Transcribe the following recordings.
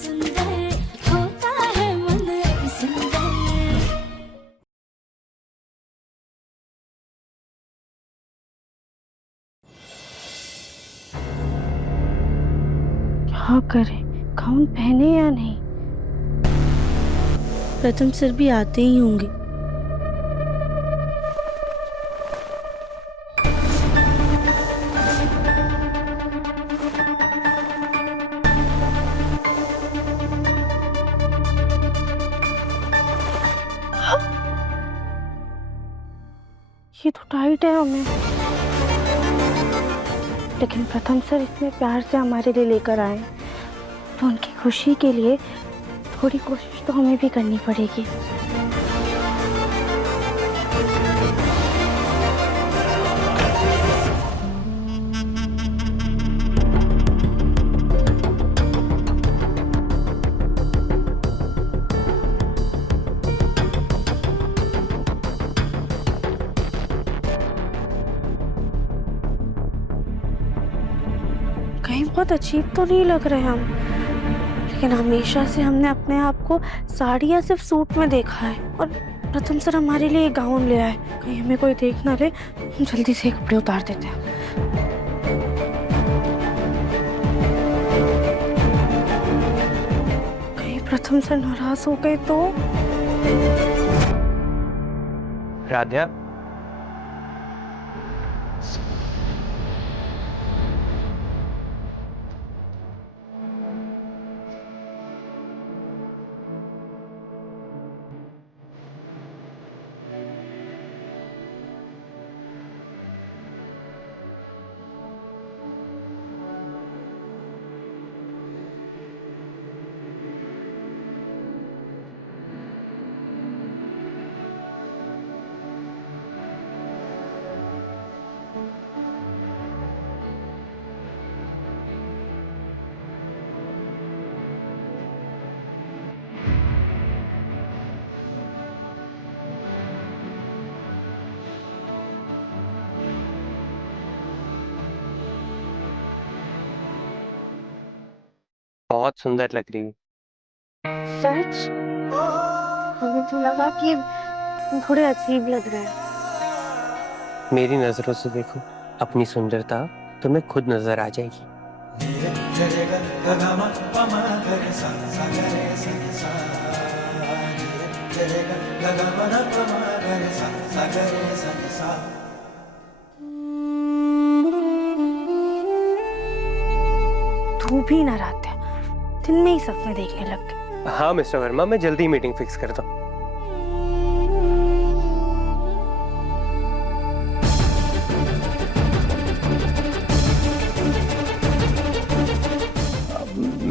सुंदर होता है मन सुंदर। क्या करें, गाउन पहने या नहीं? प्रथम सर भी आते ही होंगे। ये तो टाइट है हमें, लेकिन प्रथम सर इतने प्यार से हमारे लिए लेकर आए, तो उनकी खुशी के लिए थोड़ी कोशिश तो हमें भी करनी पड़ेगी। कहीं बहुत अजीब तो नहीं लग रहे हम, लेकिन हमेशा से हमने अपने आप को साड़ी या सिर्फ सूट में देखा है, और प्रथम सर हमारे लिए गाउन ले आए। कहीं हमें कोई देख ना ले, हम जल्दी से कपड़े उतार देते हैं। कहीं प्रथम सर नाराज हो गए तो? राध्या, बहुत सुंदर लग रही है। सच? हमें तो लगा कि थोड़े अजीब लग रहे हैं। मेरी नजरों से देखो, अपनी सुंदरता तुम्हें खुद नजर आ जाएगी। तू भी ना रहते, दिन में ही सपने देखने लग गए। हाँ मिस्टर वर्मा, मैं जल्दी मीटिंग फिक्स करता हूँ।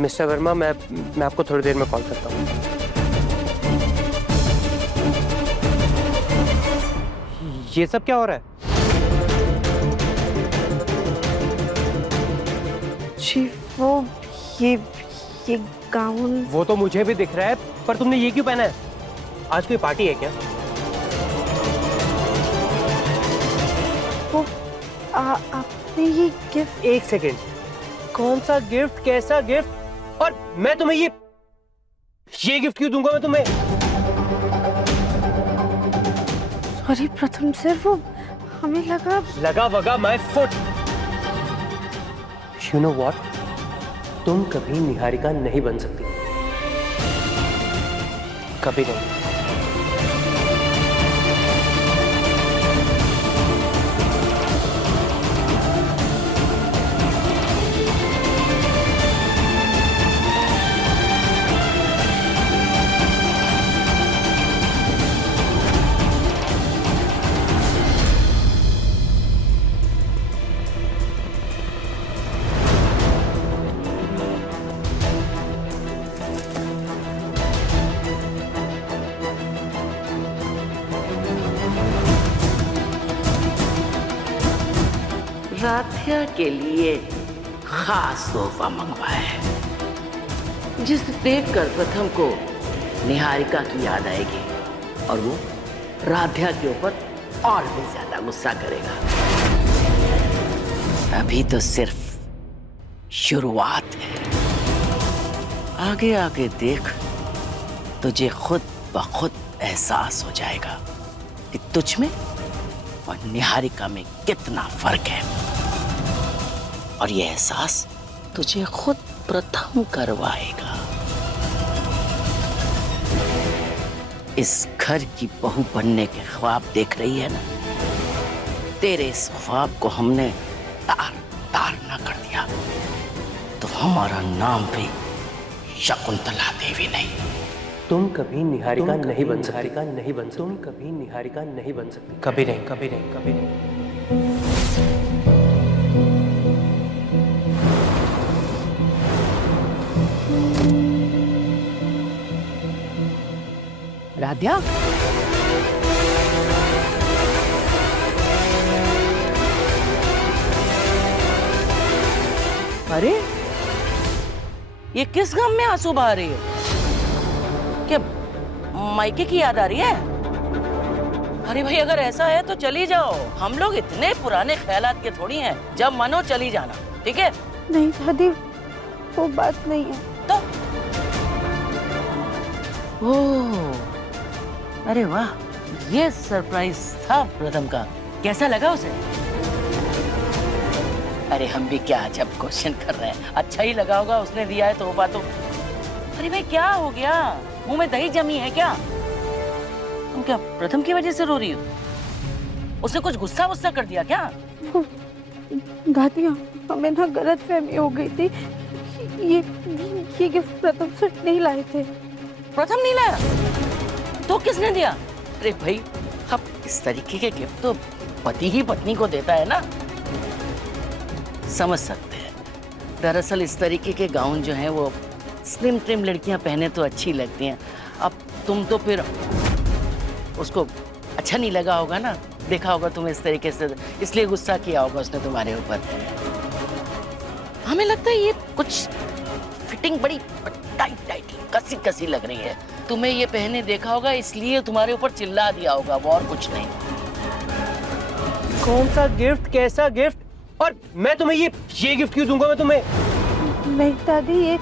मिस्टर वर्मा, मैं आपको थोड़ी देर में कॉल करता हूँ। ये सब क्या हो रहा है? जी वो ये गाउन। वो तो मुझे भी दिख रहा है, पर तुमने ये क्यों पहना है? आज कोई पार्टी है क्या? वो आपने ये गिफ्ट। एक सेकेंड, कौन सा गिफ्ट, कैसा गिफ्ट, और मैं तुम्हें ये गिफ्ट क्यों दूंगा मैं तुम्हें? सॉरी प्रथम सर, वो हमें लगा वगा my foot. You know what, तुम कभी निहारिका नहीं बन सकती, कभी नहीं। राध्या के लिए खास सोफा मंगवाया है, जिसे देखकर प्रथम को निहारिका की याद आएगी और वो राध्या के ऊपर और भी ज्यादा गुस्सा करेगा। अभी तो सिर्फ शुरुआत है, आगे आगे देख, तुझे खुद ब खुद एहसास हो जाएगा कि तुझ में और निहारिका में कितना फर्क है। और ये एहसास तुझे खुद प्रथम करवाएगा। इस घर की बहू बनने के ख्वाब देख रही है ना, तेरे इस ख्वाब को हमने तार तार ना कर दिया तो हमारा नाम भी शकुंतला देवी नहीं। तुम कभी निहारिका नहीं बन सकती, नहीं बन सकती, तुम कभी निहारिका नहीं बन सकती, कभी नहीं, कभी नहीं, कभी नहीं। राध्या, अरे ये किस गम में आंसू बहा रही है? क्या मायके की याद आ रही है? अरे भाई, अगर ऐसा है तो चली जाओ। हम लोग इतने पुराने ख्यालात के थोड़ी हैं। जब मनो चली जाना, ठीक है? नहीं दादी, वो बात नहीं है। तो ओह, अरे वाह, ये सरप्राइज था प्रथम का। कैसा लगा उसे? अरे हम भी क्या अजब क्वेश्चन कर रहे हैं। अच्छा ही लगा होगा, उसने दिया है तोहफा तो। अरे भाई, क्या हो गया? मुंह में दही जमी है क्या? तुम क्या प्रथम की वजह से रो रही हो? उसने कुछ गुस्सा वुस्सा कर दिया क्या? दादी, हमें ना गलतफहमी हो गई थी। ये गिफ्ट प्रथम से नहीं लाए थे। प्रथम नहीं लाया तो किसने दिया? अरे भाई, अब इस तरीके के गिफ्ट तो पति ही पत्नी को देता है ना। समझ सकते हैं। दरअसल इस तरीके के गाउन जो हैं वो स्लिम ट्रिम लड़कियां पहने तो अच्छी लगती हैं। अब तुम तो फिर उसको अच्छा नहीं लगा होगा ना, देखा होगा तुम इस तरीके से, इसलिए गुस्सा किया होगा उसने तुम्हारे ऊपर। हमें लगता है ये कुछ फिटिंग बड़ी टाइट टाइट कसी कसी लग रही है। तुम्हें ये पहने देखा होगा, इसलिए तुम्हारे ऊपर चिल्ला दिया होगा, वो और कुछ नहीं। कौन सा गिफ्ट, कैसा गिफ्ट? और मैं तुम्हें ये गिफ्ट क्यों दूंगा मैं तुम्हें? नहीं दादी, ये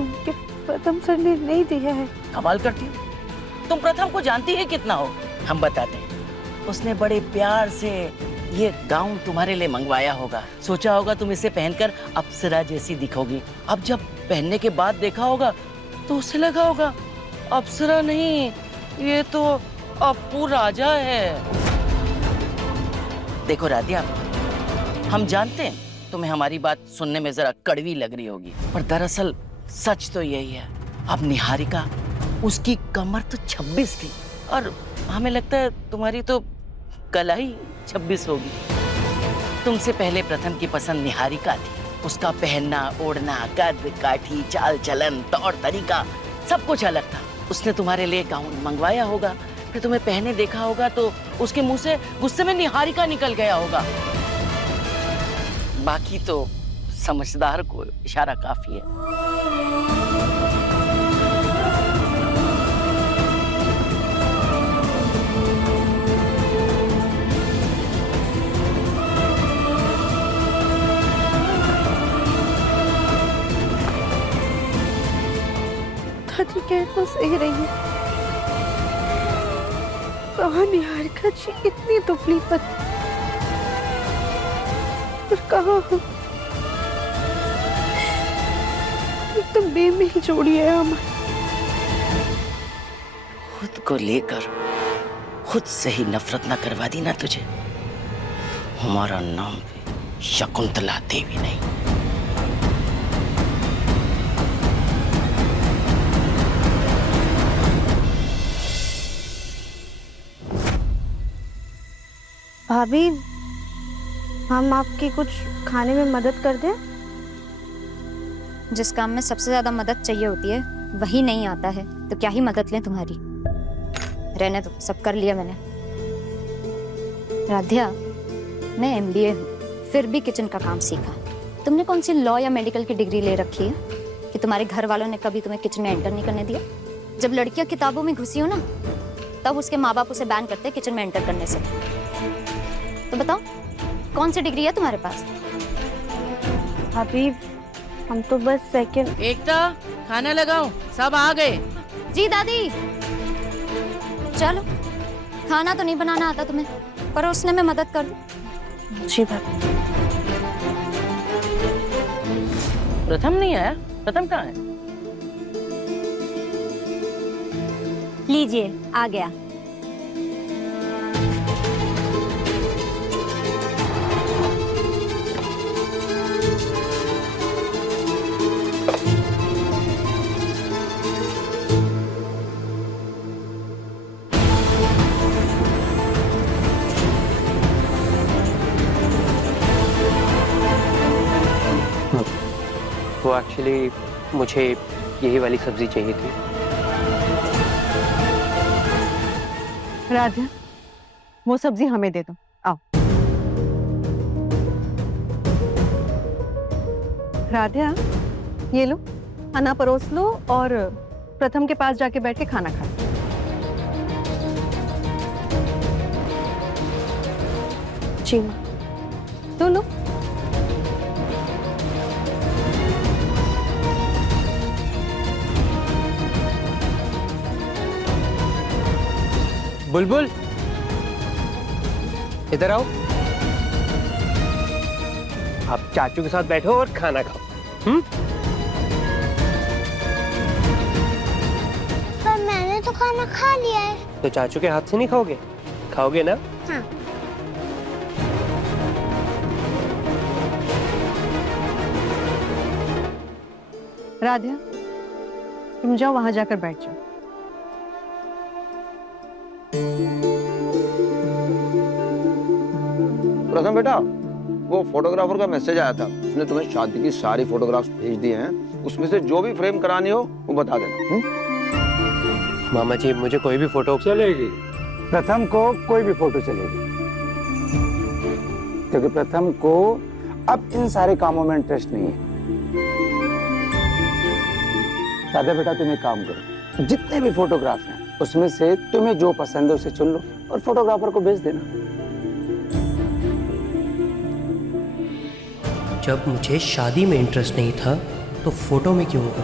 गिफ्ट प्रथम सर ने नहीं दिया है। कमाल करती हो। तुम प्रथम को जानती है कितना हो? हम बताते हैं। उसने बड़े प्यार से ये गाउन तुम्हारे लिए मंगवाया होगा। सोचा होगा तुम इसे पहनकर अप्सरा जैसी दिखोगी। अब जब पहनने के बाद देखा होगा तो उसे लगा होगा अप्सरा नहीं, ये तो अप्पू राजा है। देखो राधिया, हम जानते हैं तुम्हें हमारी बात सुनने में जरा कड़वी लग रही होगी, पर दरअसल सच तो यही है। अब निहारिका, उसकी कमर तो 26 थी और हमें लगता है तुम्हारी तो कलाई 26 होगी। तुमसे पहले प्रथम की पसंद निहारिका थी। उसका पहनना, ओढ़ना, कद काठी, चाल चलन, तौर तरीका सब कुछ अलग था। उसने तुम्हारे लिए गाउन मंगवाया होगा, फिर तुम्हें पहने देखा होगा तो उसके मुंह से गुस्से में निहारिका निकल गया होगा। बाकी तो समझदार को इशारा काफी है। दादी कह तो सही रही है। कहाँ निहारिका जी इतनी दुबली पतली, और कहाँ हम एकदम बेमिल जोड़ी है हमारी। खुद को लेकर खुद से ही नफरत ना करवा दी ना तुझे, हमारा नाम भी शकुंतला देवी नहीं। भाभी, हम आपकी कुछ खाने में मदद कर दें? जिस काम में सबसे ज्यादा मदद चाहिए होती है वही नहीं आता है तो क्या ही मदद लें तुम्हारी। रहने दो, सब कर लिया मैंने। राध्या, मैं MBA हूँ, फिर भी किचन का काम सीखा। तुमने कौन सी लॉ या मेडिकल की डिग्री ले रखी है कि तुम्हारे घर वालों ने कभी तुम्हें किचन में एंटर नहीं करने दिया? जब लड़कियां किताबों में घुसी हो ना, तब उसके माँ बाप उसे बैन करते किचन में एंटर करने से। तो बताओ, कौन सी डिग्री है तुम्हारे पास? अभी हम तो बस सेकंड। एकता, खाना लगाओ, सब आ गए। जी दादी। चलो, खाना तो नहीं बनाना आता तुम्हें, परोसने में मदद कर दो। जी भाभी। प्रथम नहीं आया? प्रथम कहाँ है? लीजिए, आ गया। वो एक्चुअली मुझे यही वाली सब्जी चाहिए थी। राधा, वो सब्जी हमें दे दो, आओ। राधा, ये लो, खाना परोस लो और प्रथम के पास जाके बैठ के खाना खा लो। जी तो लो। बुलबुल, इधर आओ। आप चाचू के साथ बैठो और खाना खाओ। पर मैंने तो खाना खा लिया है। तो चाचू के हाथ से नहीं खाओगे? खाओगे ना? हाँ। राधा, तुम जाओ, वहां जाकर बैठ जाओ। प्रथम बेटा, वो फोटोग्राफर का मैसेज आया था, उसने तुम्हें शादी की सारी फोटोग्राफ्स भेज दिए हैं, उसमें से जो भी फ्रेम करानी हो वो बता देना। मामा जी, मुझे कोई भी फोटो चलेगी। प्रथम को कोई भी फोटो चलेगी, क्योंकि प्रथम को अब इन सारे कामों में इंटरेस्ट नहीं है। राधा बेटा, तुम एक काम करो, जितने भी फोटोग्राफ हैं उसमें से तुम्हें जो पसंद है उसे चुन लो और फोटोग्राफर को भेज देना। जब मुझे शादी में इंटरेस्ट नहीं था तो फोटो में क्यों होगा?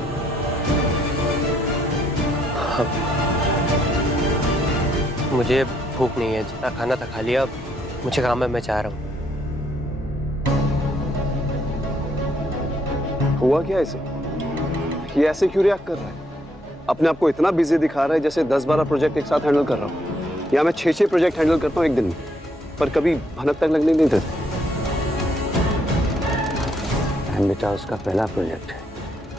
मुझे भूख नहीं है, जितना खाना था खा लिया, मुझे काम है, मैं चाह रहा हूँ। हुआ क्या ऐसे? ये ऐसे क्यों रिएक्ट कर रहा है? अपने आप को इतना बिजी दिखा रहा है जैसे 10-12 प्रोजेक्ट एक साथ हैंडल कर रहा हूँ। या मैं 6-6 प्रोजेक्ट हैंडल करता हूँ एक दिन में, पर कभी भनक तक लगने नहीं देते। बेटा, उसका पहला प्रोजेक्ट है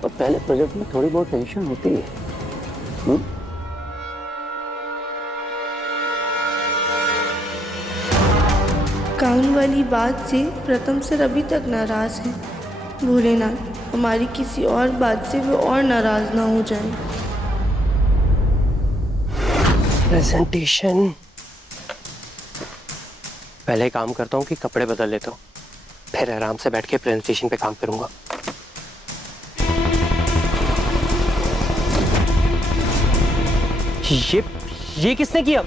और पहले प्रोजेक्ट में थोड़ी बहुत टेंशन होती है। काम वाली बात से प्रथम सर अभी तक नाराज हैं। भोलेनाथ, हमारी किसी और बात से वो और नाराज ना हो जाए। प्रेजेंटेशन। पहले काम करता हूँ कि कपड़े बदल लेता हूँ, फिर आराम से बैठ के प्रेजेंटेशन पे काम करूंगा। ये किसने किया?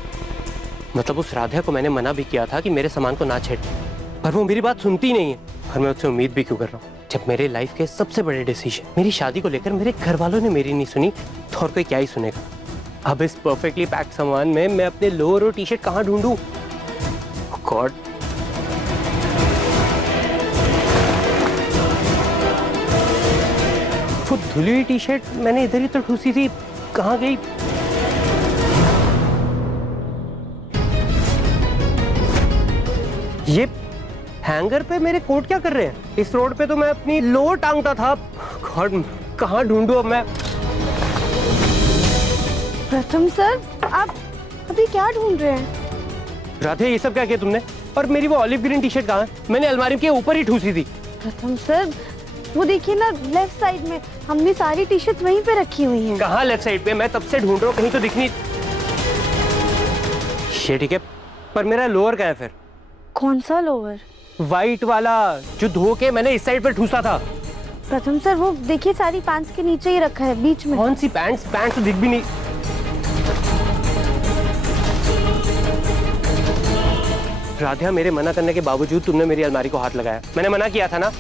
मतलब उस राधा को मैंने मना भी किया था कि मेरे सामान को ना छेड़, पर वो मेरी बात सुनती नहीं है। और मैं उससे उम्मीद भी क्यों कर रहा हूँ, जब मेरे लाइफ के सबसे बड़े डिसीजन, मेरी शादी को लेकर मेरे घर वालों ने मेरी नहीं सुनी, तो और कोई क्या ही सुनेगा। अब इस परफेक्टली पैक्ड सामान में मैं अपने लोअर और टी शर्ट कहाँ ढूंढूं? गॉड, वो धुली हुई टी शर्ट मैंने इधर ही तो ठूसी थी, कहाँ गई? ये हैंगर पे मेरे कोट क्या कर रहे हैं? इस रोड पे तो मैं अपनी लोअर टांगता था। गॉड, कहाँ ढूंढूं अब मैं? प्रथम सर, आप अभी क्या ढूंढ रहे हैं? राधे, ये सब क्या किया तुमने? और मेरी वो ऑलिव ग्रीन टी शर्ट कहाँ है? मैंने अलमारी के ऊपर ही ठूसी थी। प्रथम सर, वो देखिए ना, लेफ्ट साइड में हमने सारी टी शर्ट वहीं पे रखी हुई हैं। कहाँ लेफ्ट साइड पे? मैं तब से ढूंढ रहा हूँ, कहीं तो दिख नहीं। ये ठीक है, पर मेरा लोअर कहाँ है फिर? कौन सा लोअर? वाइट वाला जो धो के मैंने इस साइड पे ठूसा था। प्रथम सर, वो देखिए सारी पैंट्स के नीचे ही रखा है, बीच में। कौन सी पैंट्स? पैंट्स तो दिख भी नहीं। राधिया, मेरे मना करने के बावजूद तुमने मेरी अलमारी को हाथ लगाया। मैंने मना किया था ना।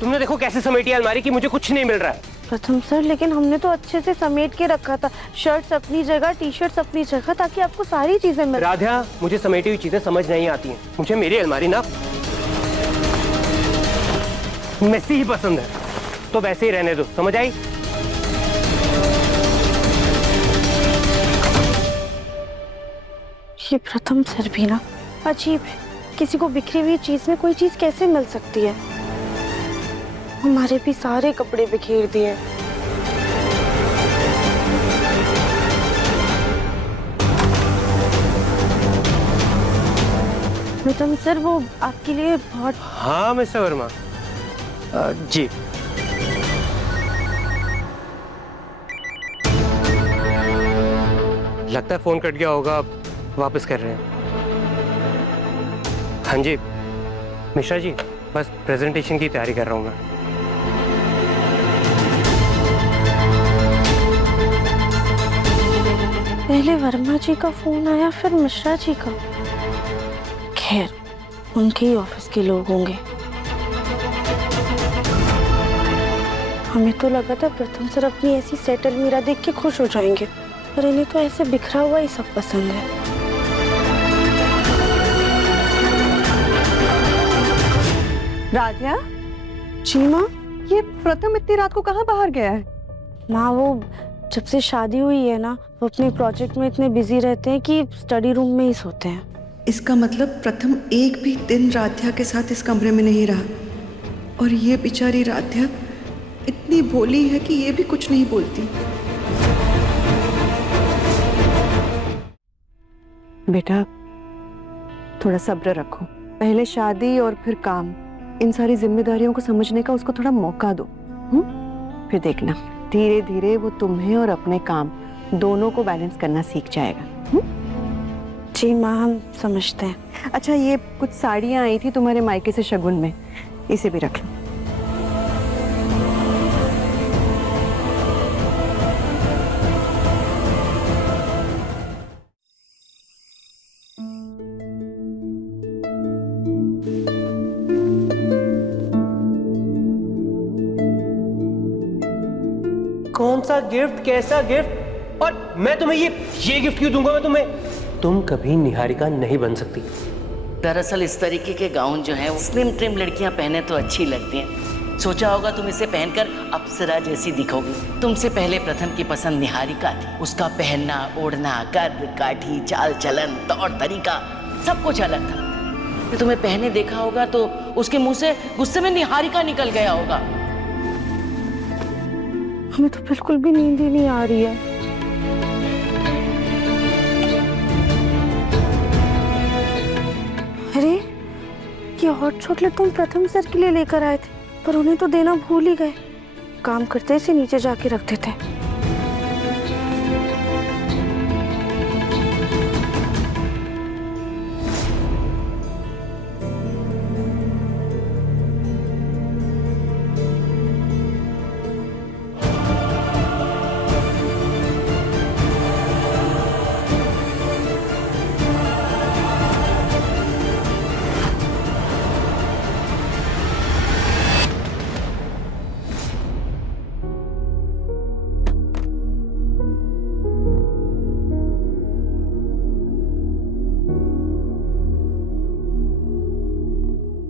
तुमने देखो कैसे समेटी है अलमारी कि मुझे कुछ नहीं मिल रहा है। प्रथम सर, लेकिन हमने तो अच्छे से समेट के रखा था, शर्ट्स अपनी जगह, टी शर्ट्स अपनी जगह, ताकि आपको सारी चीजें मिल। राधा, मुझे समेटी हुई चीजें समझ नहीं आती हैं। मुझे मेरी अलमारी ना मेसी ही पसंद है, तो वैसे ही रहने दो, समझ आई? ये प्रथम सर भी ना अजीब है, किसी को बिखरी हुई चीज में कोई चीज कैसे मिल सकती है। हमारे भी सारे कपड़े बिखेर दिए। प्रथम सर, वो आपके लिए बहुत। हाँ मिस्टर वर्मा, जी। लगता है फोन कट गया होगा, वापस कर रहे हैं। हाँ जी मिश्रा जी, बस प्रेजेंटेशन की तैयारी कर रहा हूँ मैं। पहले वर्मा जी का फोन आया, फिर मिश्रा जी का। खैर, उनके ही ऑफिस के लोग होंगे। हमें तो लगा था प्रथम सर अपनी ऐसी सेटल मीरा देख के खुश हो जाएंगे, पर इन्हें तो ऐसे बिखरा हुआ ही सब पसंद है। राधिया, जी माँ। ये प्रथम इतनी रात को कहाँ बाहर गया है? माँ, वो जब से शादी हुई है ना, वो अपने प्रोजेक्ट में इतने बिजी रहते हैं कि स्टडी रूम में ही सोते हैं। इसका मतलब प्रथम एक भी दिन राध्या के साथ इस कमरे में नहीं रहा, और ये बेचारी राध्या इतनी भोली है कि ये भी कुछ नहीं बोलती। बेटा, थोड़ा सब्र रखो, पहले शादी और फिर काम, इन सारी जिम्मेदारियों को समझने का उसको थोड़ा मौका दो। फिर देखना, धीरे धीरे वो तुम्हें और अपने काम दोनों को बैलेंस करना सीख जाएगा। जी माँ, हम समझते हैं। अच्छा, ये कुछ साड़ियाँ आई थी तुम्हारे मायके से शगुन में, इसे भी रख लो। कौन सा गिफ्ट, कैसा गिफ्ट, और मैं तुम्हें ये गिफ्ट क्यों दूंगा मैं तुम्हें? तुम कभी निहारिका नहीं बन सकती। दरअसल इस तरीके के गाउन जो हैं स्लिम ट्रिम लड़कियां पहने तो अच्छी लगती हैं। सोचा होगा तुम इसे पहनकर अप्सरा जैसी दिखोगी। तुमसे पहले प्रथम की पसंद निहारिका थी। उसका पहनना, ओढ़ना, कद काठी, चाल चलन, तौर तरीका सब कुछ अलग था। तो तुम्हें पहने देखा होगा तो उसके मुंह से गुस्से में निहारिका निकल गया होगा। हमें तो बिल्कुल भी नींद ही नहीं आ रही है। अरे, ये हॉट चॉकलेट तुम प्रथम सर के लिए लेकर आए थे, पर उन्हें तो देना भूल ही गए। काम करते इसे नीचे जाके रख देते।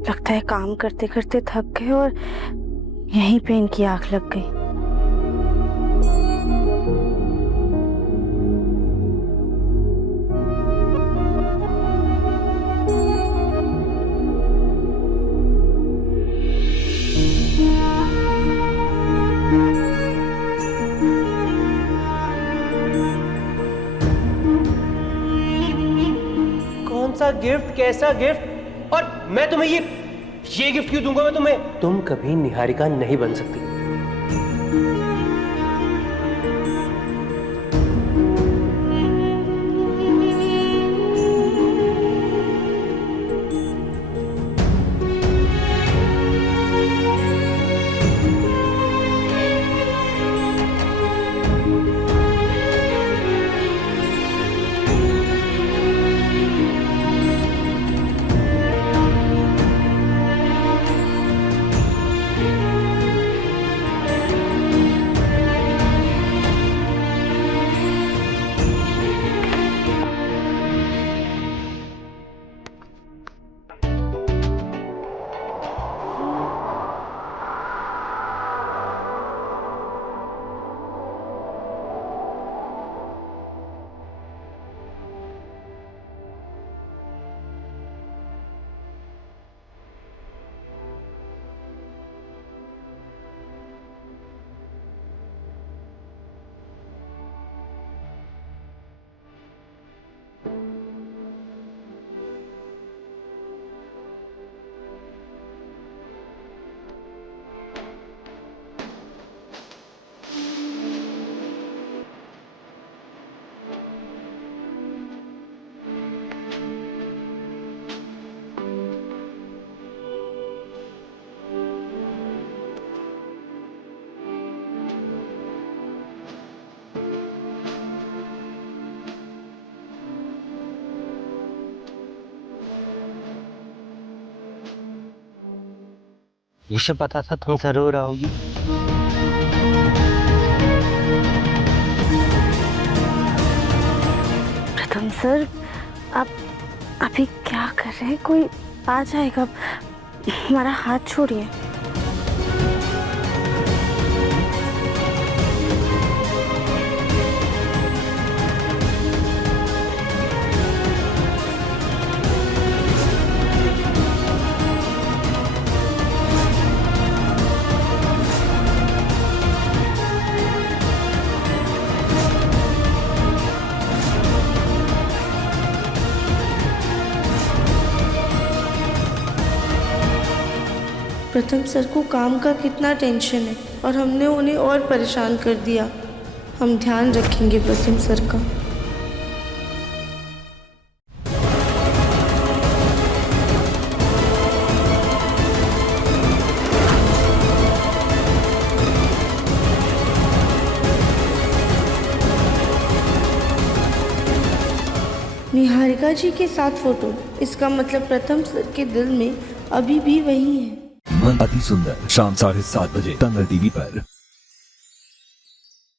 लगता है काम करते करते थक गए और यहीं पे इनकी आंख लग गई। कौन सा गिफ्ट, कैसा गिफ्ट, और मैं तुम्हें ये गिफ्ट क्यों दूंगा मैं तुम्हें? तुम कभी निहारिका नहीं बन सकती। ये सब पता था तुम जरूर आओगी। प्रथम सर, आप अभी क्या कर रहे हैं? कोई आ जाएगा, हमारा हाथ छोड़िए। प्रथम सर को काम का कितना टेंशन है और हमने उन्हें और परेशान कर दिया। हम ध्यान रखेंगे प्रथम सर का। निहारिका जी के साथ फोटो, इसका मतलब प्रथम सर के दिल में अभी भी वही है। मन अति सुंदर, शाम 7:30 बजे तंगल टीवी पर।